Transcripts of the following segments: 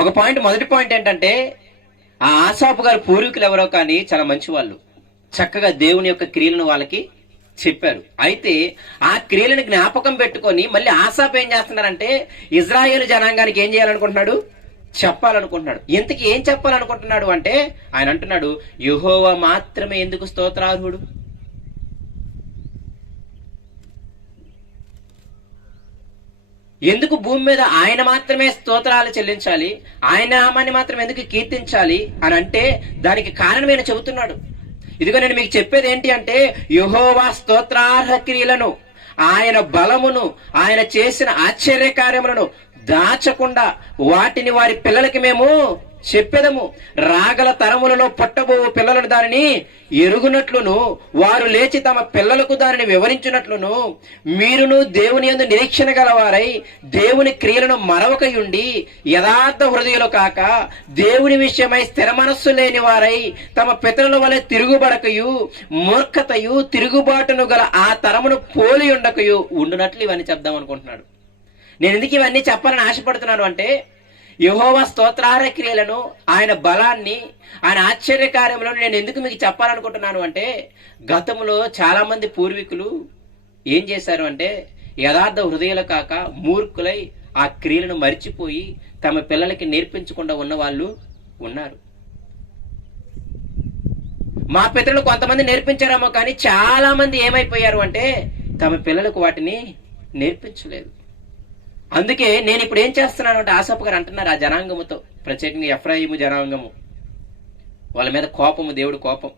ఒక పాయింట్ మొదటి పాయింట్ ఏంటంటే ఆ ఆసాపు గారు పూర్వీకులు ఎవరో కానీ చాలా మంచి వాళ్ళు చక్కగా దేవుని యొక్క క్రియలను వాళ్ళకి చెప్పారు. అయితే ఆ క్రియలను జ్ఞాపకం పెట్టుకొని మళ్ళీ ఆసాపు ఏం చేస్తున్నారంటే ఇజ్రాయేల్ జనాంగానికి ఏం చేయాలనుకుంటున్నాడు? చెప్పాలనుకుంటున్నాడు. ఇంతకి ఏం చెప్పాలనుకుంటున్నాడు అంటే ఆయన అంటున్నాడు యెహోవా మాత్రమే ఎందుకు స్తోత్రార్హుడు? ఎందుకు భూమి మీద ఆయన మాత్రమే స్తోత్రాలు చెల్లించాలి? ఆయన నామాన్ని మాత్రం ఎందుకు కీర్తించాలి? అని అంటే దానికి కారణమైన చెబుతున్నాడు. ఇదిగో నేను మీకు చెప్పేది ఏంటి అంటే యహోవా స్తోత్రార్హ క్రియలను ఆయన బలమును ఆయన చేసిన ఆశ్చర్య కార్యములను దాచకుండా వాటిని వారి పిల్లలకి మేము చెప్పెదము. రాగల తరములలో పుట్టబో పిల్లలను దానిని ఎరుగునట్లును వారు లేచి తమ పిల్లలకు దానిని వివరించినట్లును. మీరును దేవుని యందు నిరీక్షణ గలవారై దేవుని క్రియలను మరవకయుండి యథార్థ హృదయులు కాక దేవుని విషయమై స్థిర మనస్సు లేని వారై తమ పితరుల వలె తిరుగుబడకయు మూర్ఖతయు తిరుగుబాటును గల ఆ తరమును పోలి ఉండకయు ఉండునట్లు ఇవన్నీ చెప్దాం అనుకుంటున్నాడు. నేను ఎందుకు ఇవన్నీ చెప్పాలని ఆశపడుతున్నాను అంటే యహోవ స్తోత్రార క్రియలను ఆయన బలాన్ని ఆయన ఆశ్చర్యకార్యంలో నేను ఎందుకు మీకు చెప్పాలనుకుంటున్నాను అంటే గతంలో చాలా మంది పూర్వీకులు ఏం చేశారు అంటే యథార్థ హృదయాలు కాక మూర్ఖులై ఆ క్రియలను మరిచిపోయి తమ పిల్లలకి నేర్పించకుండా ఉన్న వాళ్ళు ఉన్నారు. మా పితరులు కొంతమంది నేర్పించారేమో కానీ చాలా మంది ఏమైపోయారు అంటే తమ పిల్లలకు వాటిని నేర్పించలేదు. అందుకే నేను ఇప్పుడు ఏం చేస్తున్నాను అంటే ఆసపు గారు అంటున్నారు ఆ జనాంగముతో. ప్రత్యేకంగా ఎఫ్రాయిము జనాంగము. వాళ్ళ మీద కోపము దేవుడు కోపం.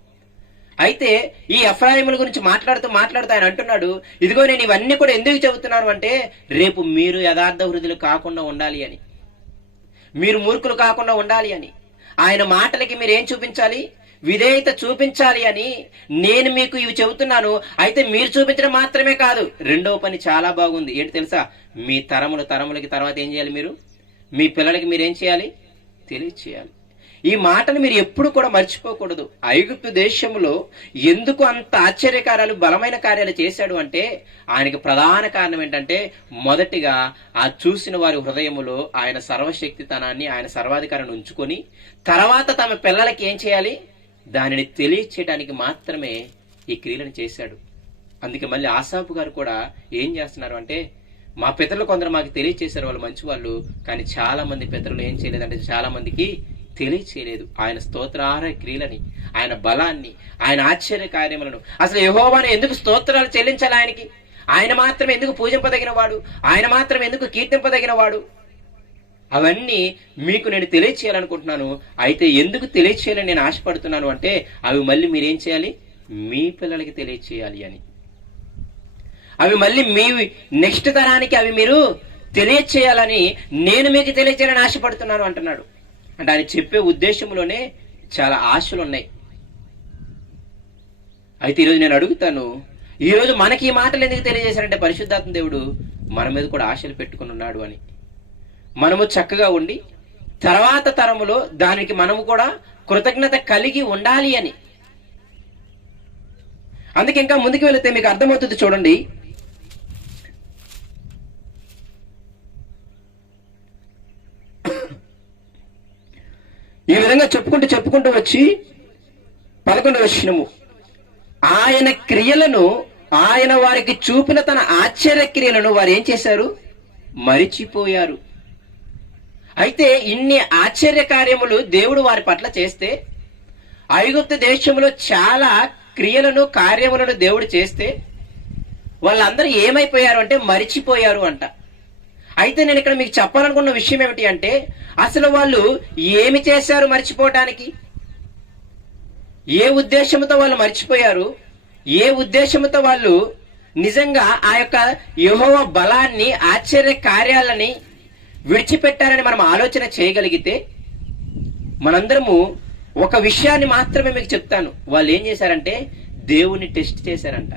అయితే ఈ ఎఫ్రాయిముల గురించి మాట్లాడుతూ మాట్లాడుతూ ఆయన అంటున్నాడు ఇదిగో నేను ఇవన్నీ కూడా ఎందుకు చెబుతున్నాను అంటే రేపు మీరు యథార్థ వృద్ధులు కాకుండా ఉండాలి అని. మీరు మూర్ఖులు కాకుండా ఉండాలి అని. ఆయన మాటలకి మీరు ఏం చూపించాలి? విధేయత చూపించాలి అని నేను మీకు ఇవి చెబుతున్నాను. అయితే మీరు చూపించడం మాత్రమే కాదు. రెండవ పని చాలా బాగుంది. ఏంటి తెలుసా? మీ తరములు తరములకి తర్వాత ఏం చేయాలి మీరు? మీ పిల్లలకి మీరు ఏం చేయాలి? తెలియచేయాలి. ఈ మాటను మీరు ఎప్పుడు కూడా మర్చిపోకూడదు. ఐగుప్తు దేశంలో ఎందుకు అంత ఆశ్చర్యకార్యాలు బలమైన కార్యాలు చేశాడు అంటే ఆయనకి ప్రధాన కారణం ఏంటంటే మొదటిగా ఆ చూసిన వారి హృదయములో ఆయన సర్వశక్తితనాన్ని ఆయన సర్వాధికారాన్ని ఉంచుకొని తర్వాత తమ పిల్లలకి ఏం చేయాలి? దానిని తెలియచేయడానికి మాత్రమే ఈ క్రియలను చేశాడు. అందుకే మళ్ళీ ఆసాపు గారు కూడా ఏం చేస్తున్నారు అంటే మా పితరులు కొందరు మాకు తెలియచేశారు వాళ్ళు మంచి వాళ్ళు కానీ చాలా మంది పితరులు ఏం చేయలేదంటే చాలా మందికి తెలియచేయలేదు. ఆయన స్తోత్రార క్రియలని ఆయన బలాన్ని ఆయన ఆశ్చర్య కార్యములను. అసలు యహోవాను ఎందుకు స్తోత్రాలు చెల్లించాలి ఆయనకి? ఆయన మాత్రం ఎందుకు పూజింపదగిన వాడు ఆయన మాత్రం ఎందుకు కీర్తింపదగిన వాడు అవన్నీ మీకు నేను తెలియచేయాలనుకుంటున్నాను. అయితే ఎందుకు తెలియచేయాలని నేను ఆశపడుతున్నాను అంటే అవి మళ్ళీ మీరేం చేయాలి? మీ పిల్లలకి తెలియచేయాలి అని. అవి మళ్ళీ మీ నెక్స్ట్ తరానికి అవి మీరు తెలియచేయాలని నేను మీకు తెలియచేయాలని ఆశపడుతున్నాను అంటున్నాడు. అంటే ఆయన చెప్పే ఉద్దేశంలోనే చాలా ఆశలు ఉన్నాయి అయితే ఈరోజు నేను అడుగుతాను ఈరోజు మనకి ఈ మాటలు ఎందుకు తెలియజేశారంటే పరిశుద్ధాత్మ దేవుడు మన మీద కూడా ఆశలు పెట్టుకుని ఉన్నాడు అని. మనము చక్కగా ఉండి తర్వాత తరములో దానికి మనము కూడా కృతజ్ఞత కలిగి ఉండాలి అని. అందుకే ఇంకా ముందుకు వెళితే మీకు అర్థమవుతుంది చూడండి. ఈ విధంగా చెప్పుకుంటూ చెప్పుకుంటూ వచ్చి పదకొండవ విషయము ఆయన క్రియలను ఆయన వారికి చూపిన తన ఆశ్చర్య క్రియలను వారు ఏం చేశారు? మరిచిపోయారు. అయితే ఇన్ని ఆశ్చర్య కార్యములు దేవుడు వారి పట్ల చేస్తే ఐగుప్తు దేశంలో చాలా క్రియలను కార్యములను దేవుడు చేస్తే వాళ్ళందరూ ఏమైపోయారు అంటే మరిచిపోయారు అంట. అయితే నేను ఇక్కడ మీకు చెప్పాలనుకున్న విషయం ఏమిటి అంటే అసలు వాళ్ళు ఏమి చేశారు మర్చిపోవటానికి? ఏ ఉద్దేశంతో వాళ్ళు మర్చిపోయారు? ఏ ఉద్దేశంతో వాళ్ళు నిజంగా ఆ యొక్క యహోవ బలాన్ని ఆశ్చర్య కార్యాలని విడిచిపెట్టారని మనం ఆలోచన చేయగలిగితే మనందరము ఒక విషయాన్ని మాత్రమే మీకు చెప్తాను. వాళ్ళు ఏం చేశారంటే దేవుని టెస్ట్ చేశారంట.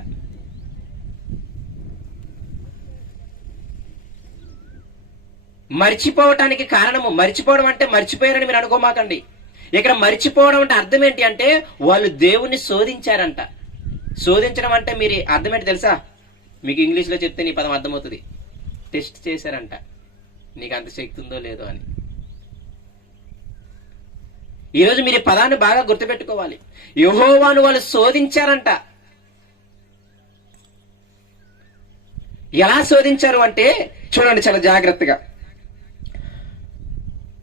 మర్చిపోవటానికి కారణము మర్చిపోవడం అంటే మర్చిపోయారని మీరు అనుకోమాకండి. ఇక్కడ మర్చిపోవడం అంటే అర్థం ఏంటి అంటే వాళ్ళు దేవుణ్ణి శోధించారంట. శోధించడం అంటే మీరు అర్థం ఏంటి తెలుసా? మీకు ఇంగ్లీష్లో చెప్తే నీ పదం అర్థమవుతుంది. టెస్ట్ చేశారంట. నీకు అంత శక్తి ఉందో లేదో అని. ఈరోజు మీరు పదాన్ని బాగా గుర్తుపెట్టుకోవాలి. యహోవాను వాళ్ళు శోధించారంట. ఎలా శోధించారు అంటే చూడండి చాలా జాగ్రత్తగా.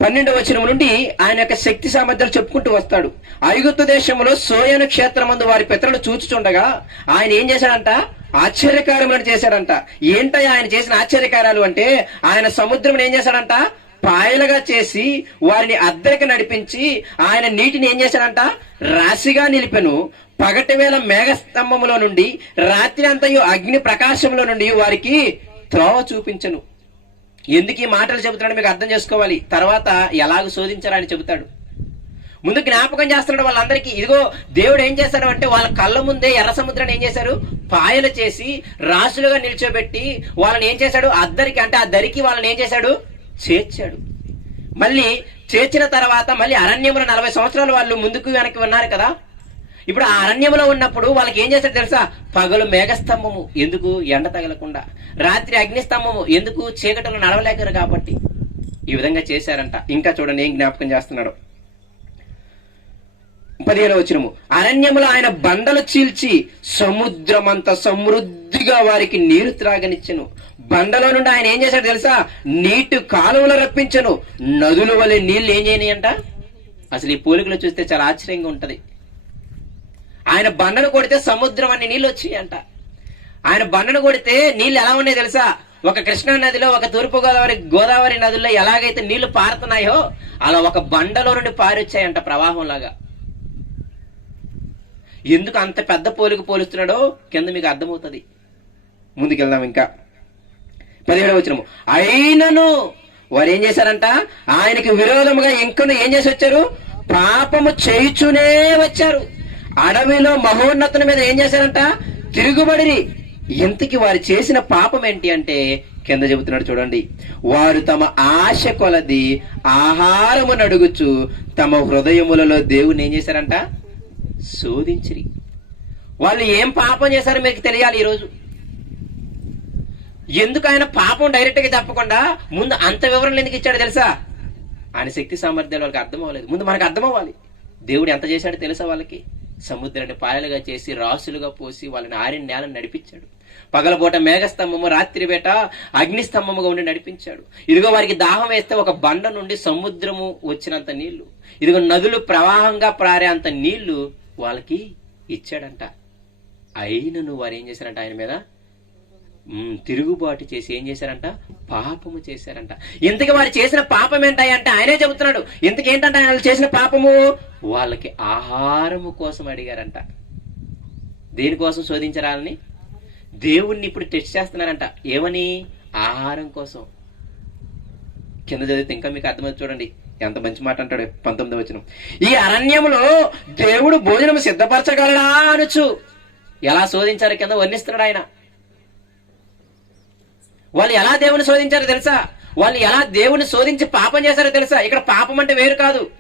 పన్నెండవ వచనం నుండి ఆయన యొక్క శక్తి సామర్థ్యాలు చెప్పుకుంటూ వస్తాడు. ఐగుప్తు దేశంలో సోయను క్షేత్రమందు వారి పితరులు చూచుచుండగా ఆయన ఏం చేశాడంట? ఆశ్చర్యకార్యములను చేశాడంట. ఏంటయ్య ఆయన చేసిన ఆశ్చర్యకార్యాలు అంటే ఆయన సముద్రం ఏం చేశాడంట? పాయలుగా చేసి వారిని అద్దరికి నడిపించి ఆయన నీటిని ఏం చేశాడంట? రాశిగా నిలిపెను. పగటి వేళ మేఘస్తంభములో నుండి రాత్రి అంతయు అగ్ని ప్రకాశంలో నుండి వారికి త్రోవ చూపించను. ఎందుకు ఈ మాటలు చెబుతున్నాడు మీకు అర్థం చేసుకోవాలి. తర్వాత ఎలాగ శోధించారని చెబుతాడు. ముందు జ్ఞాపకం చేస్తున్నాడు వాళ్ళందరికీ. ఇదిగో దేవుడు ఏం చేశాడు అంటే వాళ్ళ కళ్ళ ముందే ఎర్ర సముద్రాన్ని ఏం చేశారు? పాయలు చేసి రాసులుగా నిల్చోబెట్టి వాళ్ళని ఏం చేశాడు? అద్దరికి అంటే ఆ దరికి వాళ్ళని ఏం చేశాడు? చేర్చాడు. మళ్ళీ చేర్చిన తర్వాత మళ్ళీ అరణ్యంలో నలభై సంవత్సరాలు వాళ్ళు ముందుకు వెనక్కి ఉన్నారు కదా. ఇప్పుడు ఆ అరణ్యంలో ఉన్నప్పుడు వాళ్ళకి ఏం చేశారు తెలుసా? పగలు మేఘస్తంభము. ఎందుకు? ఎండ తగలకుండా. రాత్రి అగ్నిస్తంభము. ఎందుకు? చీకటలు నడవలేకరు కాబట్టి. ఈ విధంగా చేశారంట. ఇంకా చూడండి ఏం జ్ఞాపకం చేస్తున్నాడు. పదిహేను వచ్చినము అరణ్యములో ఆయన బండలు చీల్చి సముద్రమంత సమృద్ధిగా వారికి నీరు త్రాగనిచ్చను. బండలో నుండి ఆయన ఏం చేశాడు తెలుసా? నీటి కాలువలు రప్పించను. నదుల వలె నీళ్ళు ఏం చేయనియంట? అసలు ఈ పోలికలు చూస్తే చాలా ఆశ్చర్యంగా ఉంటది. ఆయన బండను కొడితే సముద్రం అన్ని నీళ్ళు వచ్చాయంట. ఆయన బండను కొడితే నీళ్ళు ఎలా ఉన్నాయి తెలుసా? ఒక కృష్ణా నదిలో ఒక తూర్పు గోదావరి గోదావరి నదుల్లో ఎలాగైతే నీళ్ళు పారుతున్నాయో అలా ఒక బండలో నుండి పారొచ్చాయంట ప్రవాహం లాగా ఎందుకు అంత పెద్ద పోలిక పోలుస్తున్నాడో కింద మీకు అర్థమవుతుంది. ముందుకెళ్దాం ఇంకా. పదిహేడవ వచ్చినము అయినను వారు ఏం చేశారంట? ఆయనకి విరోధముగా ఇంకను ఏం చేసి వచ్చారు? పాపము చేయుచునే వచ్చారు. అడవిలో మహోన్నతుని మీద ఏం చేశారంట? తిరుగుబడిరి. ఇంతకి వారు చేసిన పాపం ఏంటి అంటే కింద చెబుతున్నాడు చూడండి. వారు తమ ఆశ కొలది ఆహారము నడుగుచు తమ హృదయములలో దేవుని ఏం చేశారంట? శోధించిరి. వాళ్ళు ఏం పాపం చేశారో మీకు తెలియాలి ఈరోజు. ఎందుకు ఆయన పాపం డైరెక్ట్గా తప్పకుండా చెప్పకుండా ముందు అంత వివరణలు ఎందుకు ఇచ్చాడో తెలుసా? ఆయన శక్తి సామర్థ్యాలు వాళ్ళకి అర్థం అవ్వలేదు ముందు మనకు అర్థం అవ్వాలి దేవుడు ఎంత చేశాడో తెలుసా వాళ్ళకి? సముద్రాన్ని పాయలుగా చేసి రాసులుగా పోసి వాళ్ళని ఆరిన నేలను నడిపించాడు. పగలబోట మేఘస్తంభము రాత్రి వేట అగ్నిస్తంభముగా ఉండి నడిపించాడు. ఇదిగో వారికి దాహం వేస్తే ఒక బండ నుండి సముద్రము వచ్చినంత నీళ్ళు. ఇదిగో నదులు ప్రవాహంగా ప్రారే అంత నీళ్ళు వాళ్ళకి ఇచ్చాడంట. అయినను వారు ఏం చేశారంట ఆయన మీద? తిరుగుబాటు చేసి ఏం చేశారంట? పాపము చేశారంట. ఇంతకీ వారు చేసిన పాపం ఏంటంటే ఆయనే చెబుతున్నాడు. ఇంతకి ఏంటంటే ఆయన చేసిన పాపము? వాళ్ళకి ఆహారము కోసం అడిగారంట. దేనికోసం శోధించరాలని దేవుణ్ణి ఇప్పుడు టెస్ట్ చేస్తున్నారంట. ఏమని? ఆహారం కోసం. కింద చదివితే ఇంకా మీకు అర్థమవుతుంది చూడండి. ఎంత మంచి మాట అంటాడు? పంతొమ్మిది వచ్చిన ఈ అరణ్యములో దేవుడు భోజనం సిద్ధపరచగలడా అనొచ్చు. ఎలా శోధించారు కింద వర్ణిస్తున్నాడు ఆయన. వాళ్ళు ఎలా దేవుని శోధించారో తెలుసా? వాళ్ళు ఎలా దేవుని శోధించి పాపం చేశారో తెలుసా? ఇక్కడ పాపం అంటే వేరు కాదు.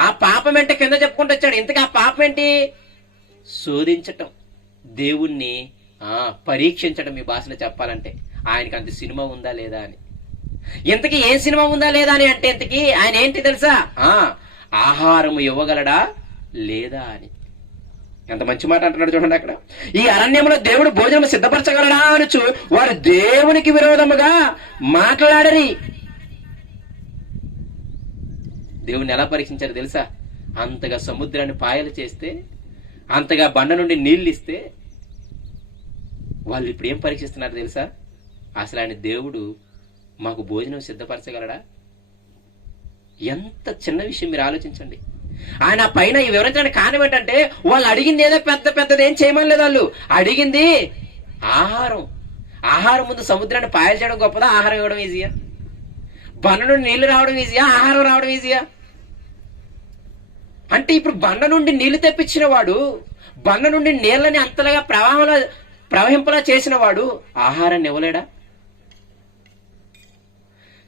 ఆ పాపం అంటే కింద చెప్పుకుంటూ వచ్చాడు. ఇంతకీ ఆ పాపం ఏంటి? శోధించటం. దేవుణ్ణి ఆ పరీక్షించడం మీ భాషలో చెప్పాలంటే. ఆయనకి అంత సినిమా ఉందా లేదా అని. ఇంతకీ ఏం సినిమా ఉందా లేదా అని అంటే ఇంతకీ ఆయన ఏంటి తెలుసా? ఆ. ఆహారము ఇవ్వగలడా లేదా అని. ఎంత మంచి మాట అంటున్నాడు చూడండి అక్కడ. ఈ అరణ్యంలో దేవుడు భోజనం సిద్ధపరచగలడా అనుచు వారు దేవునికి విరోధముగా మాట్లాడరి దేవుని ఎలా పరీక్షించారు తెలుసా? అంతగా సముద్రాన్ని పాయలు చేస్తే అంతగా బండ నుండి నీళ్ళు ఇస్తే. వాళ్ళు ఇప్పుడు ఏం పరీక్షిస్తున్నారు తెలుసా? అసలు ఆయన దేవుడు మాకు భోజనం సిద్ధపరచగలడా? ఎంత చిన్న విషయం మీరు ఆలోచించండి. ఆయన ఆ పైన ఈ వివరించడానికి కారణం ఏంటంటే వాళ్ళు అడిగింది ఏదో పెద్ద పెద్దది ఏం చేయమని వాళ్ళు. అడిగింది ఆహారం. ఆహారం ముందు సముద్రాన్ని పాయలు చేయడం గొప్పదా? ఆహారం ఇవ్వడం ఈజీయా బండ నుండి నీళ్ళు రావడం ఈజీయా ఆహారం రావడం ఈజీయా అంటే ఇప్పుడు బండ నుండి నీళ్ళు తెప్పించిన వాడు బండ నుండి నీళ్ళని అంతలాగా ప్రవాహంలో ప్రవహింపలా చేసిన వాడు ఆహారాన్ని ఇవ్వలేడా?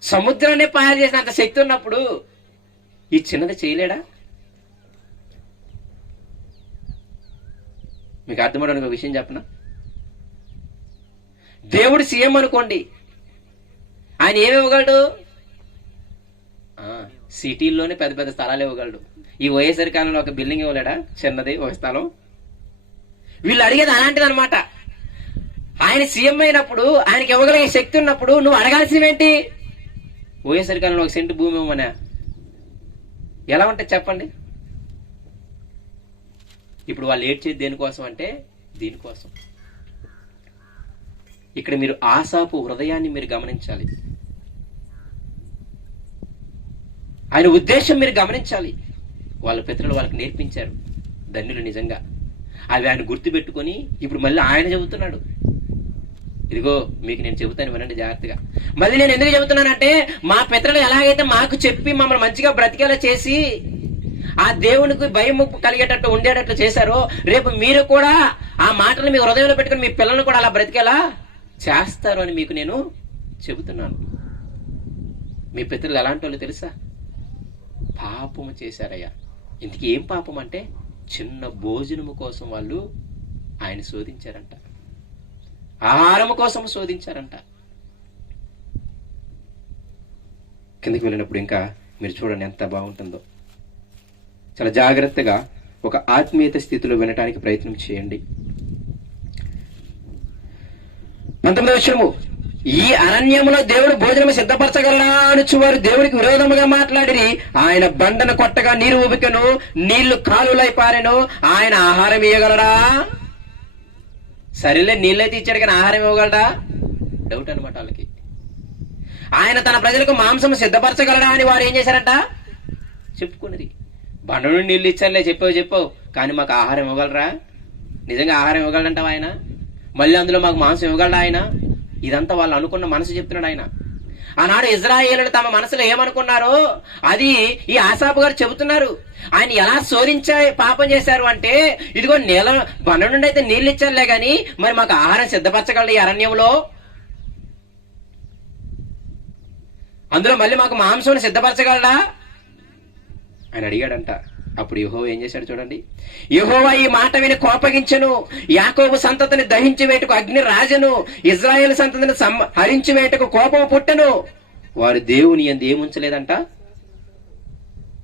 సముద్రాన్ని పాయలు చేసినంత శక్తి ఉన్నప్పుడు ఈ చిన్నది చేయలేడా? మీకు అర్థమవడానికి ఒక విషయం చెప్పనా? దేవుడు సీఎం అనుకోండి. ఆయన ఏమి ఇవ్వగలడు? ఆ, సిటీల్లోనే పెద్ద పెద్ద స్థలాలు ఇవ్వగలడు. ఈ వైఎస్ఆర్ కాలంలో ఒక బిల్డింగ్ ఇవ్వలేడా? చిన్నది ఒక స్థలం. వీళ్ళు అడిగేది అలాంటిది అనమాట ఆయన సీఎం అయినప్పుడు ఆయనకి ఇవ్వగలిగే శక్తి ఉన్నప్పుడు నువ్వు అడగాల్సినవేంటి? వైఎస్ఆర్ కాలంలో ఒక సెంటు భూమి ఇవ్వమనా. ఎలా ఉంటుంది చెప్పండి. ఇప్పుడు వాళ్ళు ఏడ్చేది దేనికోసం అంటే దీనికోసం. ఇక్కడ మీరు ఆశాపు హృదయాన్ని మీరు గమనించాలి. ఆయన ఉద్దేశం మీరు గమనించాలి. వాళ్ళ పితరులు వాళ్ళకి నేర్పించారు. ధన్యులు నిజంగా. అవి ఆయన గుర్తుపెట్టుకొని ఇప్పుడు మళ్ళీ ఆయన చెబుతున్నాడు. ఇదిగో మీకు నేను చెబుతాను వినండి జాగ్రత్తగా. మళ్ళీ నేను ఎందుకు చెబుతున్నానంటే మా పితరులు ఎలాగైతే మాకు చెప్పి మమ్మల్ని మంచిగా బ్రతికేలా చేసి ఆ దేవునికి భయం కలిగేటట్టు ఉండేటట్టు చేశారో రేపు మీరు కూడా ఆ మాటలు మీ హృదయంలో పెట్టుకుని మీ పిల్లల్ని కూడా అలా బ్రతికేలా చేస్తారు అని మీకు నేను చెబుతున్నాను. మీ పితరులు ఎలాంటి వాళ్ళు తెలుసా? పాపము చేశారయ్యా. ఇంతకీ ఏం పాపం అంటే చిన్న భోజనము కోసం వాళ్ళు ఆయన శోధించారంట. ఆహారం కోసం శోధించారంట. కిందకి వెళ్ళినప్పుడు ఇంకా మీరు చూడండి ఎంత బాగుంటుందో. చాలా జాగ్రత్తగా ఒక ఆత్మీయత స్థితిలో వినటానికి ప్రయత్నం చేయండి. పంతొమ్మిదవ విషయము ఈ అరణ్యములో దేవుడు భోజనము సిద్ధపరచగలరా అనుచు వారు దేవుడికి విరోధముగా మాట్లాడిరి. ఆయన బండను కొట్టగా నీరు ఉబికెను నీళ్ళు కాలులై పారెను. ఆయన ఆహారం ఇవ్వగలడా సరేలే నీళ్ళైతే ఇచ్చాడు కానీ ఆహారం ఇవ్వగలడా? డౌట్ అనమాట వాళ్ళకి. ఆయన తన ప్రజలకు మాంసం సిద్ధపరచగలడా అని వారు ఏం చేశారంట? చెప్పుకున్నది. బండ నుండి నీళ్ళు ఇచ్చారులే చెప్పావు చెప్పావు. కానీ మాకు ఆహారం ఇవ్వగలరా? నిజంగా ఆహారం ఇవ్వగలంటావు ఆయన? మళ్ళీ అందులో మాకు మాంసం ఇవ్వగలడా ఆయన? ఇదంతా వాళ్ళు అనుకున్న మనసు చెప్తున్నాడు ఆయన. ఆనాడు ఇజ్రాయేలు తమ మనసులో ఏమనుకున్నారో అది ఈ ఆసాపు గారు చెబుతున్నారు. ఆయన ఎలా శోధించా పాపం చేశారు అంటే ఇదిగో నీళ్ళ బండ నుండి అయితే నీళ్ళు ఇచ్చారులే గాని మరి మాకు ఆహారం సిద్ధపరచగలరు ఈ అరణ్యంలో? అందులో మళ్ళీ మాకు మాంసం సిద్ధపరచగలడా? ఆయన అడిగాడంట. అప్పుడు యహోవ ఏం చేశాడు చూడండి. యహోవా ఈ మాట విని కోపగించను. యాకోబు సంతతిని దహించి వేటకు అగ్ని రాజను. ఇజ్రాయేల్ సంతతిని హరించి వేటకు కోపం పుట్టను. వారు దేవుని ఎందు ఏముంచలేదంట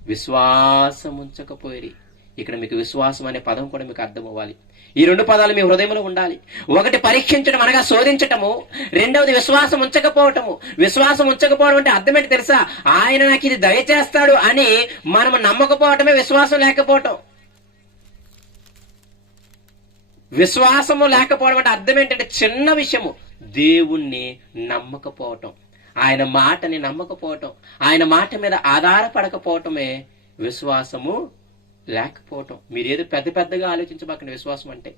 విశ్వాసం ఉంచకపోయి ఇక్కడ మీకు విశ్వాసం అనే పదం కూడా మీకు అర్థం అవ్వాలి ఈ రెండు పదాలు మీ హృదయంలో ఉండాలి. ఒకటి పరీక్షించడం అనగా శోధించటము. రెండవది విశ్వాసం ఉంచకపోవటము. విశ్వాసం ఉంచకపోవడం అంటే అర్థం ఏంటి తెలుసా? ఆయన నాకు ఇది దయచేస్తాడు అని మనం నమ్మకపోవటమే విశ్వాసం లేకపోవటం. విశ్వాసము లేకపోవడం అంటే అర్థం ఏంటంటే చిన్న విషయము. దేవుణ్ణి నమ్మకపోవటం. ఆయన మాటని నమ్మకపోవటం. ఆయన మాట మీద ఆధారపడకపోవటమే విశ్వాసము లేకపోవటం. మీరేదో పెద్ద పెద్దగా ఆలోచించబాకండి విశ్వాసం అంటే.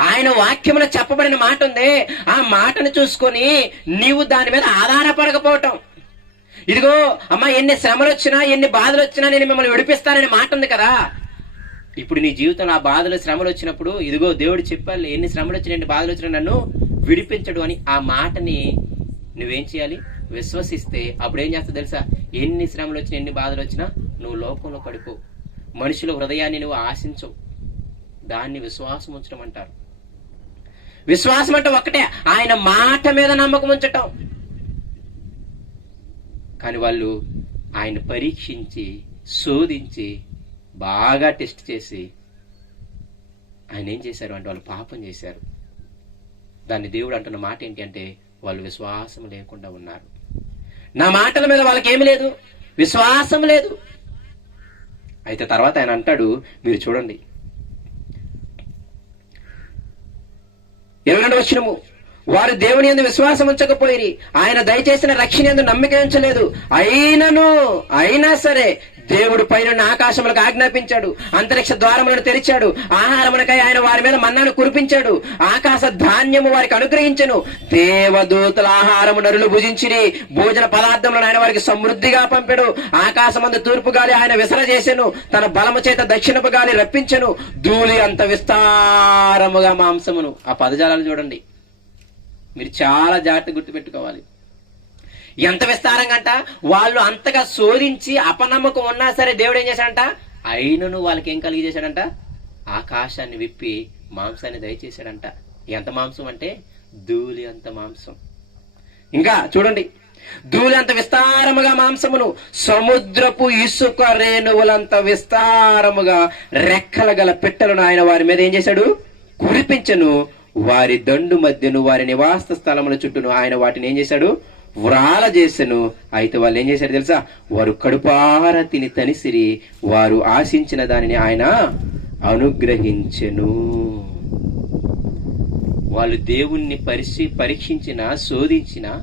ఆయన వాక్యమున చెప్పబడిన మాట ఉంది ఆ మాటను చూసుకొని నీవు దాని మీద ఆధారపడకపోవటం ఇదిగో అమ్మా ఎన్ని శ్రమలు వచ్చినా ఎన్ని బాధలు వచ్చినా నేను మిమ్మల్ని విడిపిస్తానని మాట ఉంది కదా. ఇప్పుడు నీ జీవితంలో ఆ బాధలు శ్రమలు వచ్చినప్పుడు ఇదిగో దేవుడు చెప్పాలి ఎన్ని శ్రమలు వచ్చినా ఎన్ని బాధలు వచ్చినా నన్ను విడిపించడు అని ఆ మాటని నువ్వేం చేయాలి? విశ్వసిస్తే అప్పుడు ఏం చేస్తా తెలుసా? ఎన్ని శ్రమలు వచ్చినా ఎన్ని బాధలు వచ్చినా నువ్వు లోకంలో పడిపోవు మనుషుల హృదయాన్ని నువ్వు ఆశించవు దాన్ని విశ్వాసం ఉంచడం అంటారు. విశ్వాసం అంటే ఒక్కటే ఆయన మాట మీద నమ్మకం ఉంచటం. కానీ వాళ్ళు ఆయన పరీక్షించి శోధించి బాగా టెస్ట్ చేసి ఆయన ఏం చేశారు అంటే వాళ్ళు పాపం చేశారు. దాన్ని దేవుడు అంటున్న మాట ఏంటి అంటే వాళ్ళు విశ్వాసం లేకుండా ఉన్నారు. నా మాటల మీద వాళ్ళకేమి లేదు. విశ్వాసం లేదు. అయితే తర్వాత ఆయన అంటాడు మీరు చూడండి. ఇరవై రెండు వచ్చినము వారు దేవుని ఎందు విశ్వాసం ఉంచకపోయి ఆయన దయచేసిన రక్షణ ఎందు నమ్మిక ఉంచలేదు. అయినను అయినా సరే దేవుడు పైన ఆకాశములకు ఆజ్ఞాపించాడు. అంతరిక్ష ద్వారములను తెరిచాడు. ఆహారమునకై ఆయన వారి మీద మన్నాను కురిపించాడు. ఆకాశ ధాన్యము వారికి అనుగ్రహించను. దేవదూతల ఆహారము నరులు భుజించిరి. భోజన పదార్థములను ఆయన వారికి సమృద్ధిగా పంపాడు. ఆకాశమందు తూర్పు గాలి ఆయన విసర విసరజేసెను తన బలము చేత దక్షిణపు గాలి రప్పించెను. ధూళి అంత విస్తారముగా మాంసమును. ఆ పదజాలాలు చూడండి. మీరు చాలా జాగ్రత్త గుర్తుపెట్టుకోవాలి. ఎంత విస్తారంగా అంట వాళ్ళు అంతగా శోధించి అపనమ్మకం ఉన్నా సరే దేవుడు ఏం చేశాడంట? అయినను వాళ్ళకి ఏం కలిగి చేశాడంట? ఆకాశాన్ని విప్పి మాంసాన్ని దయచేశాడంట. ఎంత మాంసం అంటే? ధూళి అంత మాంసం. ఇంకా చూడండి. ధూళంత విస్తారముగా మాంసమును సముద్రపు ఇసుక రేణువులంత విస్తారముగా రెక్కల గల పిట్టలను ఆయన వారి మీద ఏం చేశాడు? కురిపించను. వారి దండు మధ్యను వారి నివాస స్థలముల చుట్టూను ఆయన వాటిని ఏం చేశాడు? వ్రాల చేసెను. అయితే వాళ్ళు ఏం చేశారు తెలుసా? వారు కడుపార తిని తనిసిరి వారు ఆశించిన దానిని ఆయన అనుగ్రహించెను. వాళ్ళు దేవుణ్ణి పరిశీ పరీక్షించిన శోధించిన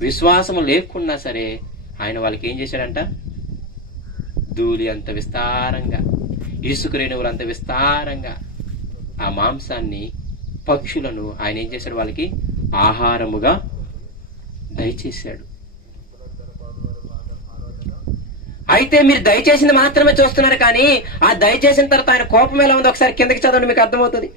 విశ్వాసము లేకున్నా సరే ఆయన వాళ్ళకి ఏం చేశాడంట? ధూళి అంత విస్తారంగా ఇసుక రేణువులు అంత విస్తారంగా ఆ మాంసాన్ని పక్షులను ఆయన ఏం చేశాడు వాళ్ళకి? ఆహారముగా దయచేశాడు. అయితే మీరు దయచేసింది మాత్రమే చూస్తున్నారు కానీ ఆ దయచేసిన తర్వాత ఆయన కోపం ఎలా ఉందో ఒకసారి కిందకి చదవండి మీకు అర్థమవుతుంది.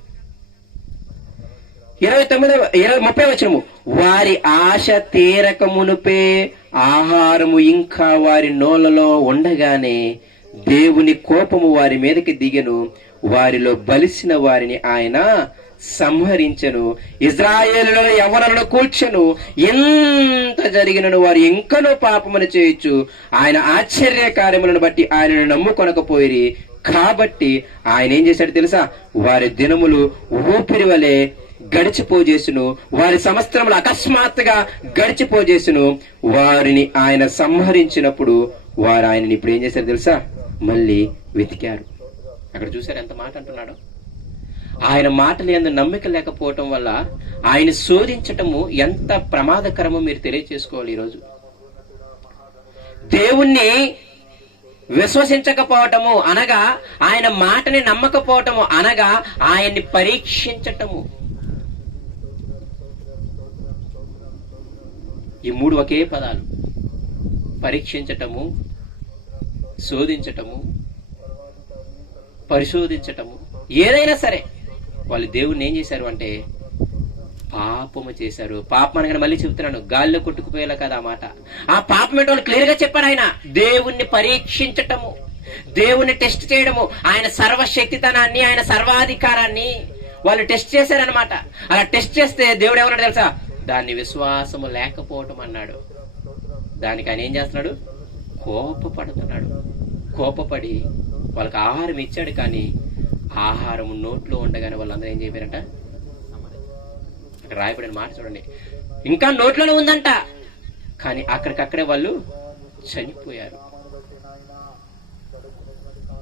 ఇరవై తొమ్మిది ఇరవై ముప్పై వచ్చినము వారి ఆశ తీరక మునుపే ఆహారము ఇంకా వారి నోలలో ఉండగానే దేవుని కోపము వారి మీదకి దిగను. వారిలో బలిసిన వారిని ఆయన సంహరించెను. ఇజ్రాయేలులో ఎవరను కూర్చెను ఎంత జరిగినను వారు ఇంకనూ పాపమును చేయొచ్చు ఆయన ఆశ్చర్య కార్యములను బట్టి ఆయనను నమ్ముకొనకపోయిరి. కాబట్టి ఆయన ఏం చేశాడు తెలుసా? వారి దినములు ఊపిరి వలె గడిచిపోజేసును. వారి సంవత్సరములు అకస్మాత్తుగా గడిచిపోజేసును. వారిని ఆయన సంహరించినప్పుడు వారు ఆయనని ఇప్పుడు ఏం చేశారు తెలుసా? మళ్ళీ వెతికారు. అక్కడ చూసారు ఎంత మాట అంటున్నాడు? ఆయన మాటలు ఎందు నమ్మిక లేకపోవటం వల్ల ఆయన శోధించటము ఎంత ప్రమాదకరమో మీరు తెలియచేసుకోవాలి ఈరోజు. దేవుణ్ణి విశ్వసించకపోవటము అనగా ఆయన మాటని నమ్మకపోవటము అనగా ఆయన్ని పరీక్షించటము. ఈ మూడు ఒకే పదాలు. పరీక్షించటము శోధించటము పరిశోధించటము ఏదైనా సరే. వాళ్ళు దేవుణ్ణి ఏం చేశారు అంటే పాపము చేశారు. పాపం అనగానే మళ్ళీ చెప్తున్నాను గాల్లో కొట్టుకుపోయేలా కదా ఆ మాట. ఆ పాపం ఏంటో వాళ్ళు క్లియర్గా చెప్పారు ఆయన. దేవుణ్ణి పరీక్షించటము దేవుణ్ణి టెస్ట్ చేయడము ఆయన సర్వశక్తితనాన్ని ఆయన సర్వాధికారాన్ని వాళ్ళు టెస్ట్ చేశారనమాట అలా టెస్ట్ చేస్తే దేవుడు ఏమన్నాడు తెలుసా? దాన్ని విశ్వాసము లేకపోవటం అన్నాడు. దానికి ఆయన ఏం చేస్తున్నాడు? కోపపడుతున్నాడు. కోపపడి వాళ్ళకి ఆహారం ఇచ్చాడు కానీ ఆహారం నోట్లో ఉండగానే వాళ్ళందరూ ఏం చెప్పారట? అక్కడ రాయబడిన మాట చూడండి. ఇంకా నోట్లోనే ఉందంట. కానీ అక్కడికక్కడే వాళ్ళు చనిపోయారు.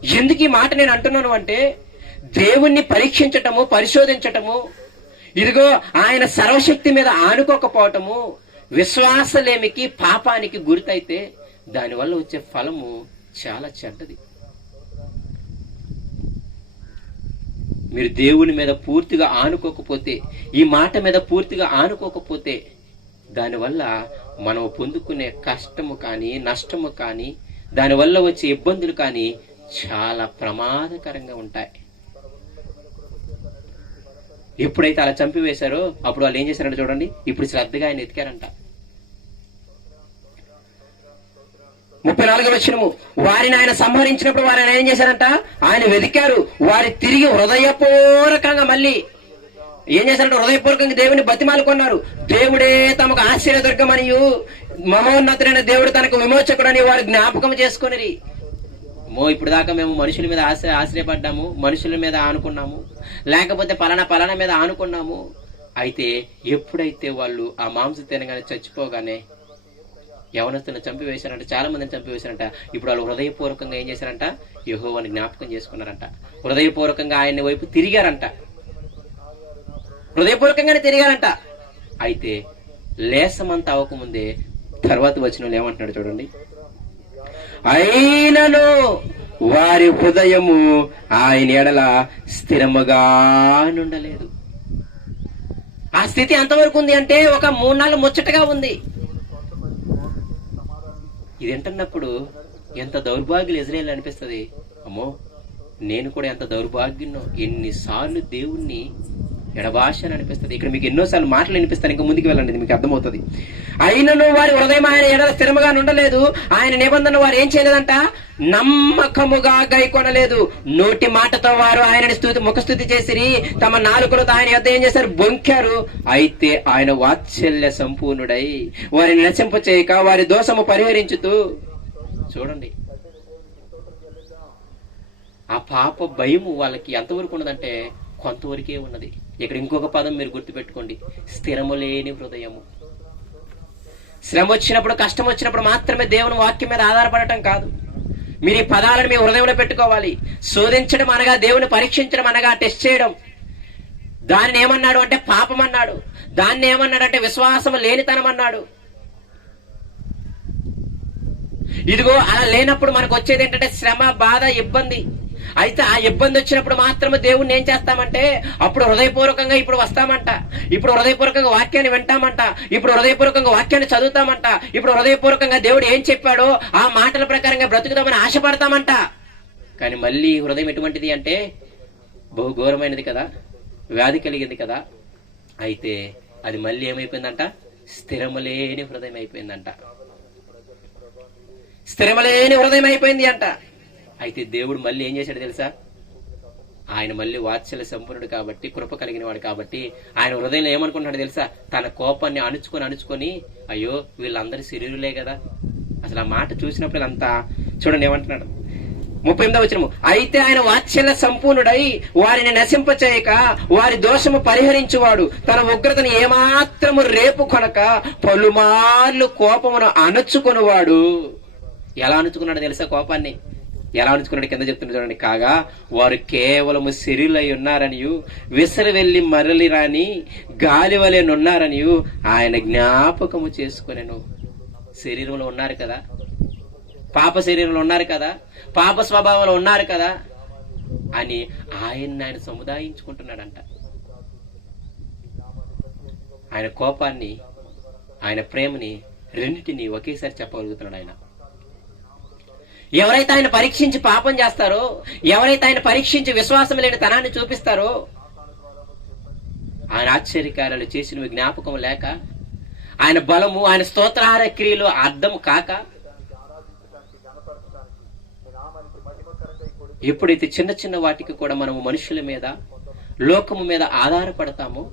ఎందుకు ఈ మాట నేను అంటున్నాను అంటే దేవుణ్ణి పరీక్షించటము పరిశోధించటము ఇదిగో ఆయన సర్వశక్తి మీద ఆనుకోకపోవటము విశ్వాసలేమికి పాపానికి గురితైతే దానివల్ల వచ్చే ఫలము చాలా చెడ్డది. మీరు దేవుని మీద పూర్తిగా ఆనుకోకపోతే ఈ మాట మీద పూర్తిగా ఆనుకోకపోతే దానివల్ల మనం పొందుకునే కష్టము కానీ నష్టము కానీ దానివల్ల వచ్చే ఇబ్బందులు కానీ చాలా ప్రమాదకరంగా ఉంటాయి. ఎప్పుడైతే అలా చంపివేశారో అప్పుడు వాళ్ళు ఏం చేశారంటే చూడండి ఇప్పుడు శ్రద్ధగా ఆయన ఎతికారంట. ముప్పై నాలుగు వచ్చినము వారిని ఆయన సంహరించినప్పుడు వారిని ఆయన ఏం చేశారంట? ఆయన వెతికారు. వారి తిరిగి హృదయపూర్వకంగా మళ్ళీ ఏం చేశారంటే? హృదయపూర్వకంగా దేవుని బతిమాలుకున్నారు దేవుడే తమకు ఆశ్చర్యదుర్గమనియు మమోన్నతుడైన దేవుడు తనకు విమోచకుడని వారు జ్ఞాపకం చేసుకుని మో ఇప్పుడు దాకా మేము మనుషుల మీద ఆశ్రయ ఆశ్రయపడ్డాము. మనుషుల మీద ఆనుకున్నాము. లేకపోతే పలానా పలానా మీద ఆనుకున్నాము. అయితే ఎప్పుడైతే వాళ్ళు ఆ మాంసం తినగానే చచ్చిపోగానే యవనస్తులను చంపివేశారంట చాలా మందిని చంపివేశారంట. ఇప్పుడు వాళ్ళు హృదయపూర్వకంగా ఏం చేశారంట? యహోవాని జ్ఞాపకం చేసుకున్నారంట. హృదయపూర్వకంగా ఆయన వైపు తిరిగారంట. హృదయపూర్వకంగానే తిరిగారంట. అయితే లేసమంత అవ్వకముందే తర్వాత వచ్చిన ఏమంటున్నాడు చూడండి. అయినను వారి హృదయము ఆయన ఎడల స్థిరముగా నుండలేదు. ఆ స్థితి ఎంతవరకు ఉంది అంటే ఒక మూడు నాలుగు ముచ్చటగా ఉంది. ఇది వింటున్నప్పుడు ఎంత దౌర్భాగ్యులు ఇజ్రాయేల్ అనిపిస్తుంది. అమ్మో నేను కూడా ఎంత దౌర్భాగ్యున్నో. ఎన్నిసార్లు దేవుణ్ణి ఎడబాష అని అనిపిస్తుంది. ఇక్కడ మీకు ఎన్నోసార్లు మాటలు వినిపిస్తాను ఇంకా ముందుకు వెళ్ళండి మీకు అర్థమవుతుంది. అయినను వారి హృదయం ఆయన ఎడ స్థిరముగా ఉండలేదు ఆయన నిబంధన వారు ఏం చేయలేదంట? నమ్మకముగా గైకొనలేదు నోటి మాటతో వారు ఆయనని స్థుతి ముఖస్థుతి చేసిరి. తమ నాలుకలతో ఆయన యొద్ద ఏం చేశారు? బొంకారు. అయితే ఆయన వాత్సల్య సంపూర్ణుడై వారిని నశింప చేయక వారి దోషము పరిహరించుతూ చూడండి. ఆ పాప భయము వాళ్ళకి ఎంతవరకు ఉన్నదంటే కొంతవరకే ఉన్నది. ఇక్కడ ఇంకొక పదం మీరు గుర్తుపెట్టుకోండి. స్థిరము లేని హృదయము. శ్రమ వచ్చినప్పుడు కష్టం వచ్చినప్పుడు మాత్రమే దేవుని వాక్యం మీద ఆధారపడటం కాదు. మీరు ఈ పదాలను మీ హృదయంలో పెట్టుకోవాలి. శోధించడం అనగా దేవుని పరీక్షించడం అనగా టెస్ట్ చేయడం. దానిని ఏమన్నాడు అంటే పాపం అన్నాడు. దాన్ని ఏమన్నాడు అంటే విశ్వాసం లేనితనం అన్నాడు. ఇదిగో అలా లేనప్పుడు మనకు వచ్చేది ఏంటంటే శ్రమ బాధ ఇబ్బంది. అయితే ఆ ఇబ్బంది వచ్చినప్పుడు మాత్రమే దేవుణ్ణి ఏం చేస్తామంటే అప్పుడు హృదయపూర్వకంగా ఇప్పుడు వస్తామంట. ఇప్పుడు హృదయపూర్వకంగా వాక్యాన్ని వింటామంట. ఇప్పుడు హృదయపూర్వకంగా వాక్యాన్ని చదువుతామంట. ఇప్పుడు హృదయపూర్వకంగా దేవుడు ఏం చెప్పాడో ఆ మాటల ప్రకారంగా బ్రతుకుదామని ఆశపడతామంట. కానీ మళ్ళీ హృదయం ఎటువంటిది అంటే బహు ఘోరమైనది కదా వ్యాధి కలిగింది కదా. అయితే అది మళ్ళీ ఏమైపోయిందంట? స్థిరమలేని హృదయం అయిపోయిందంట. స్థిరమలేని హృదయం అయిపోయింది అంట. అయితే దేవుడు మళ్ళీ ఏం చేశాడు తెలుసా? ఆయన మళ్ళీ వాత్సల్య సంపన్నుడు కాబట్టి కృప కలిగిన వాడు కాబట్టి ఆయన హృదయంలో ఏమనుకుంటున్నాడు తెలుసా? తన కోపాన్ని అణుచుకొని అణుచుకొని అయ్యో వీళ్ళందరి శరీరులే కదా. అసలు ఆ మాట చూసినప్పుడు అంతా చూడండి ఏమంటున్నాడు. ముప్పై ఎనిమిదో వచ్చినము అయితే ఆయన వాత్సల్య సంపూర్ణుడై వారిని నశింపచేయక వారి దోషము పరిహరించువాడు. తన ఉగ్రతను ఏమాత్రము రేపు కొనక పలుమార్లు కోపమును అణుచుకొనివాడు. ఎలా అణుచుకున్నాడు తెలుసా కోపాన్ని? ఎలా ఉంచుకున్నాడు కింద చెప్తున్న చూడండి. కాగా వారు కేవలము శరీరులై ఉన్నారనియు విసరి వెళ్ళి మరలి రాని గాలి వలెనున్నారనియు ఆయన జ్ఞాపకము చేసుకునేను. శరీరంలో ఉన్నారు కదా. పాప శరీరంలో ఉన్నారు కదా. పాప స్వభావంలో ఉన్నారు కదా అని ఆయన ఆయన సముదాయించుకుంటున్నాడంట. ఆయన కోపాన్ని ఆయన ప్రేమని రెండింటిని ఒకేసారి చెప్పగలుగుతున్నాడు ఆయన. ఎవరైతే ఆయన పరీక్షించి పాపం చేస్తారో ఎవరైతే ఆయన పరీక్షించి విశ్వాసం లేని తనాన్ని చూపిస్తారో ఆయన ఆశ్చర్యకార్యాలు చేసినవి జ్ఞాపకం లేక ఆయన బలము ఆయన స్తోత్రహార క్రియలు అర్థం కాక ఎప్పుడైతే చిన్న చిన్న వాటికి కూడా మనము మనుషుల మీద లోకము మీద ఆధారపడతామో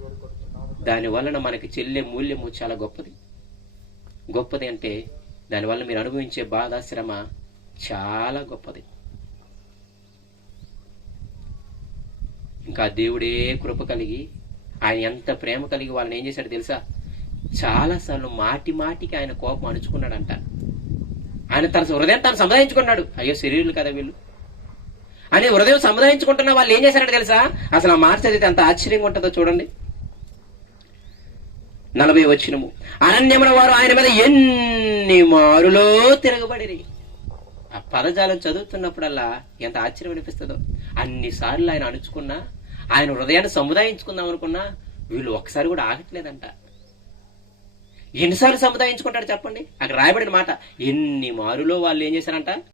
దాని వలన మనకి చెల్లే మూల్యము చాలా గొప్పది. గొప్పది అంటే దానివల్ల మీరు అనుభవించే బాధ శ్రమ చాలా గొప్పది. ఇంకా దేవుడే కృప కలిగి ఆయన ఎంత ప్రేమ కలిగి వాళ్ళని ఏం చేశాడు తెలుసా? చాలాసార్లు మాటి మాటికి ఆయన కోపం అణుచుకున్నాడంట. ఆయన తన హృదయం తను సముదాయించుకున్నాడు అయ్యో శరీరులు కదా వీళ్ళు. అని హృదయం సముదాయించుకుంటున్న వాళ్ళు ఏం చేశారంటే తెలుసా? అసలు ఆ మాట చదివితే అంత ఆశ్చర్యంగా ఉంటుందో చూడండి. నలభై వచ్చినము అనన్యముల వారు ఆయన మీద ఎన్ని మారులో తిరగబడిరి. ఆ పదజాలం చదువుతున్నప్పుడల్లా ఎంత ఆశ్చర్యం అనిపిస్తుందో. అన్నిసార్లు ఆయన అణుచుకున్నా ఆయన హృదయాన్ని సముదాయించుకుందాం అనుకున్నా వీళ్ళు ఒక్కసారి కూడా ఆగట్లేదంట. ఎన్నిసార్లు సముదాయించుకుంటాడు చెప్పండి? అక్కడ రాయబడిన మాట ఎన్ని మారులో వాళ్ళు ఏం చేశారంట?